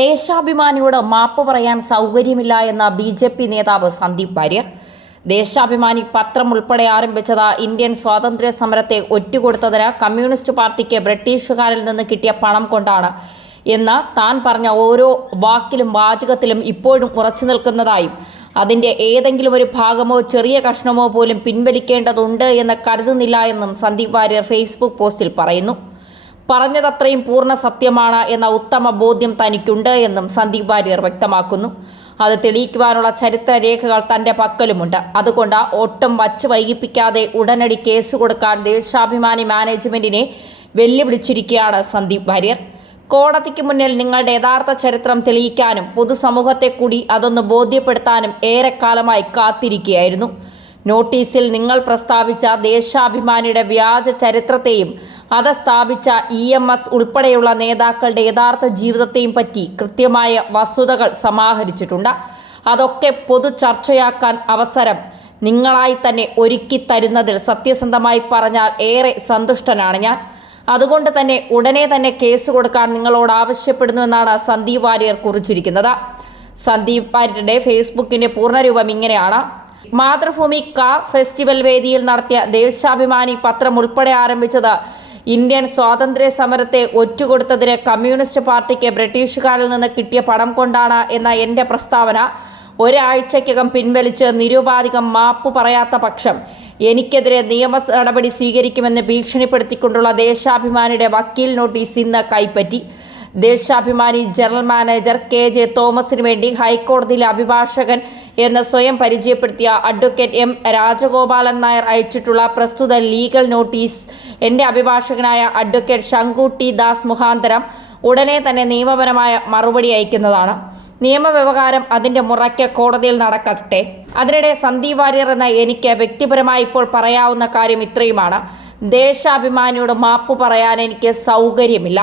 ദേശാഭിമാനിയോട് മാപ്പ് പറയാൻ സൗകര്യമില്ല എന്ന ബി.ജെ.പി. നേതാവ് സന്ദീപ് വാര്യർ. ദേശാഭിമാനി പത്രം ഉൾപ്പെടെ ആരംഭിച്ചത് ഇന്ത്യൻ സ്വാതന്ത്ര്യ സമരത്തെ ഒറ്റുകൊടുത്തതിന് കമ്മ്യൂണിസ്റ്റ് പാർട്ടിക്ക് ബ്രിട്ടീഷുകാരിൽ നിന്ന് കിട്ടിയ പണം കൊണ്ടാണ് എന്ന് താൻ പറഞ്ഞ ഓരോ വാക്കിലും വാചകത്തിലും ഇപ്പോഴും ഉറച്ചു നിൽക്കുന്നതായും അതിൻ്റെ ഏതെങ്കിലും ഒരു ഭാഗമോ ചെറിയ കഷ്ണമോ പോലും പിൻവലിക്കേണ്ടതുണ്ട് എന്ന് കരുതുന്നില്ല എന്നും സന്ദീപ് വാര്യർ ഫേസ്ബുക്ക് പോസ്റ്റിൽ പറയുന്നു. പറഞ്ഞതത്രയും പൂർണ്ണ സത്യമാണ് എന്ന ഉത്തമ ബോധ്യം തനിക്കുണ്ട് എന്നും സന്ദീപ് വാര്യർ വ്യക്തമാക്കുന്നു. അത് തെളിയിക്കുവാനുള്ള ചരിത്രരേഖകൾ തൻ്റെ പക്കലുമുണ്ട്. അതുകൊണ്ട് ഒട്ടും വച്ച് വൈകിപ്പിക്കാതെ ഉടനടി കേസ് കൊടുക്കാൻ ദേശാഭിമാനി മാനേജ്മെന്റിനെ വെല്ലുവിളിച്ചിരിക്കുകയാണ് സന്ദീപ് വാര്യർ. കോടതിക്ക് മുന്നിൽ നിങ്ങളുടെ യഥാർത്ഥ ചരിത്രം തെളിയിക്കാനും പൊതുസമൂഹത്തെ കൂടി അതൊന്ന് ബോധ്യപ്പെടുത്താനും ഏറെക്കാലമായി കാത്തിരിക്കുകയായിരുന്നു. നോട്ടീസിൽ നിങ്ങൾ പ്രസ്താവിച്ച ദേശാഭിമാനിയുടെ വ്യാജ ചരിത്രത്തെയും അത് സ്ഥാപിച്ച EMS ഉൾപ്പെടെയുള്ള നേതാക്കളുടെ യഥാർത്ഥ ജീവിതത്തെയും പറ്റി കൃത്യമായ വസ്തുതകൾ സമാഹരിച്ചിട്ടുണ്ട്. അതൊക്കെ പൊതു ചർച്ചയാക്കാൻ അവസരം നിങ്ങളായി തന്നെ ഒരുക്കി തരുന്നതിൽ സത്യസന്ധമായി പറഞ്ഞാൽ ഏറെ സന്തുഷ്ടനാണ് ഞാൻ. അതുകൊണ്ട് തന്നെ ഉടനെ തന്നെ കേസ് കൊടുക്കാൻ നിങ്ങളോട് ആവശ്യപ്പെടുന്നുവെന്നാണ് സന്ദീപ് വാര്യർ കുറിച്ചിരിക്കുന്നത്. സന്ദീപ് വാര്യരുടെ ഫേസ്ബുക്കിന്റെ പൂർണ്ണരൂപം ഇങ്ങനെയാണ്. മാതൃഭൂമി ഫെസ്റ്റിവൽ വേദിയിൽ നടത്തിയ ദേശാഭിമാനി പത്രം ഉൾപ്പെടെ ആരംഭിച്ചത് ഇന്ത്യൻ സ്വാതന്ത്ര്യ സമരത്തെ ഒറ്റുകൊടുത്തതിന് കമ്മ്യൂണിസ്റ്റ് പാർട്ടിക്ക് ബ്രിട്ടീഷുകാരിൽ നിന്ന് കിട്ടിയ പണം കൊണ്ടാണ് എന്ന എൻ്റെ പ്രസ്താവന ഒരാഴ്ചയ്ക്കകം പിൻവലിച്ച് നിരുപാധികം മാപ്പ് പറയാത്ത പക്ഷം എനിക്കെതിരെ നിയമ നടപടി സ്വീകരിക്കുമെന്ന് ഭീഷണിപ്പെടുത്തിക്കൊണ്ടുള്ള ദേശാഭിമാനിയുടെ വക്കീൽ നോട്ടീസ് ഇന്ന് കൈപ്പറ്റി. ദേശാഭിമാനി ജനറൽ മാനേജർ KJ തോമസിന് വേണ്ടി ഹൈക്കോടതിയിലെ അഭിഭാഷകൻ എന്ന് സ്വയം പരിചയപ്പെടുത്തിയ അഡ്വക്കേറ്റ് M രാജഗോപാലൻ നായർ അയച്ചിട്ടുള്ള പ്രസ്തുത ലീഗൽ നോട്ടീസ് എൻ്റെ അഭിഭാഷകനായ അഡ്വക്കേറ്റ് ശങ്കു T ദാസ് മുഖാന്തരം ഉടനെ തന്നെ നിയമപരമായ മറുപടി അയക്കുന്നതാണ്. നിയമവ്യവഹാരം അതിൻ്റെ മുറയ്ക്ക് കോടതിയിൽ നടക്കട്ടെ. അതിനിടെ സന്ദീപ് വാര്യർ എന്ന എനിക്ക് വ്യക്തിപരമായി ഇപ്പോൾ പറയാവുന്ന കാര്യം ഇത്രയുമാണ്. ദേശാഭിമാനിയോട് മാപ്പ് പറയാൻ എനിക്ക് സൗകര്യമില്ല.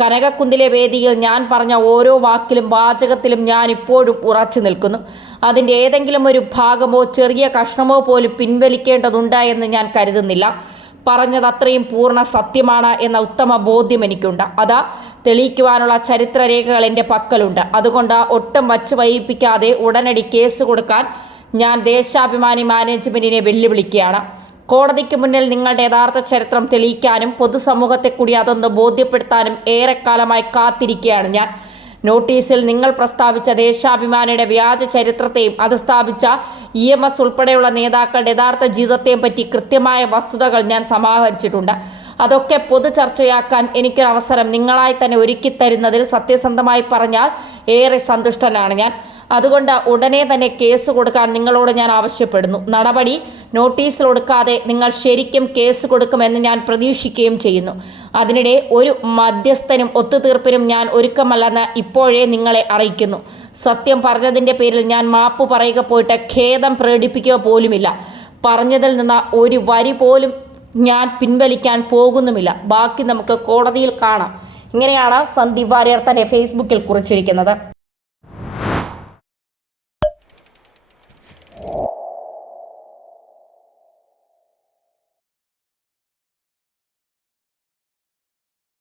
കനകക്കുന്നിലെ വേദിയിൽ ഞാൻ പറഞ്ഞ ഓരോ വാക്കിലും വാചകത്തിലും ഞാൻ ഇപ്പോഴും ഉറച്ചു നിൽക്കുന്നു. അതിൻ്റെ ഏതെങ്കിലും ഒരു ഭാഗമോ ചെറിയ കഷ്ണമോ പോലും പിൻവലിക്കേണ്ടതുണ്ട് എന്ന് ഞാൻ കരുതുന്നില്ല. പറഞ്ഞത് അത്രയും പൂർണ്ണ സത്യമാണ് എന്ന ഉത്തമ ബോധ്യം എനിക്കുണ്ട്. അത് തെളിയിക്കുവാനുള്ള ചരിത്രരേഖകൾ എൻ്റെ പക്കലുണ്ട്. അതുകൊണ്ട് ഒട്ടും വച്ച് വൈകിപ്പിക്കാതെ ഉടനടി കേസ് കൊടുക്കാൻ ഞാൻ ദേശാഭിമാനി മാനേജ്മെന്റിനെ വെല്ലുവിളിക്കുകയാണ്. കോടതിക്ക് മുന്നിൽ നിങ്ങളുടെ യഥാർത്ഥ ചരിത്രം തെളിയിക്കാനും പൊതുസമൂഹത്തെ കൂടി അതൊന്ന് ബോധ്യപ്പെടുത്താനും ഏറെക്കാലമായി കാത്തിരിക്കുകയാണ് ഞാൻ. നോട്ടീസിൽ നിങ്ങൾ പ്രസ്താവിച്ച ദേശാഭിമാനിയുടെ വ്യാജ ചരിത്രത്തെയും അത് സ്ഥാപിച്ച EMS ഉൾപ്പെടെയുള്ള നേതാക്കളുടെ യഥാർത്ഥ ജീവിതത്തെയും പറ്റി കൃത്യമായ വസ്തുതകൾ ഞാൻ സമാഹരിച്ചിട്ടുണ്ട്. അതൊക്കെ പൊതു ചർച്ചയാക്കാൻ എനിക്കൊരവസരം നിങ്ങളായി തന്നെ ഒരുക്കി തരുന്നതിൽ സത്യസന്ധമായി പറഞ്ഞാൽ ഏറെ സന്തുഷ്ടനാണ് ഞാൻ. അതുകൊണ്ട് ഉടനെ തന്നെ കേസ് കൊടുക്കാൻ നിങ്ങളോട് ഞാൻ ആവശ്യപ്പെടുന്നു. നടപടി നോട്ടീസിൽ കൊടുക്കാതെ നിങ്ങൾ ശരിക്കും കേസ് കൊടുക്കുമെന്ന് ഞാൻ പ്രതീക്ഷിക്കുകയും ചെയ്യുന്നു. അതിനിടെ ഒരു മധ്യസ്ഥനും ഒത്തുതീർപ്പിനും ഞാൻ ഒരുക്കമല്ലെന്ന് ഇപ്പോഴേ നിങ്ങളെ അറിയിക്കുന്നു. സത്യം പറഞ്ഞതിൻ്റെ പേരിൽ ഞാൻ മാപ്പ് പറയുക പോയിട്ട് ഖേദം പ്രകടിപ്പിക്കുക പോലുമില്ല. പറഞ്ഞതിൽ നിന്ന് ഒരു വരി പോലും ഞാൻ പിൻവലിക്കാൻ പോകുന്നുമില്ല. ബാക്കി നമുക്ക് കോടതിയിൽ കാണാം. ഇങ്ങനെയാണ് സന്ദീപ് വാര്യർ തന്നെ ഫേസ്ബുക്കിൽ കുറിച്ചിരിക്കുന്നത്.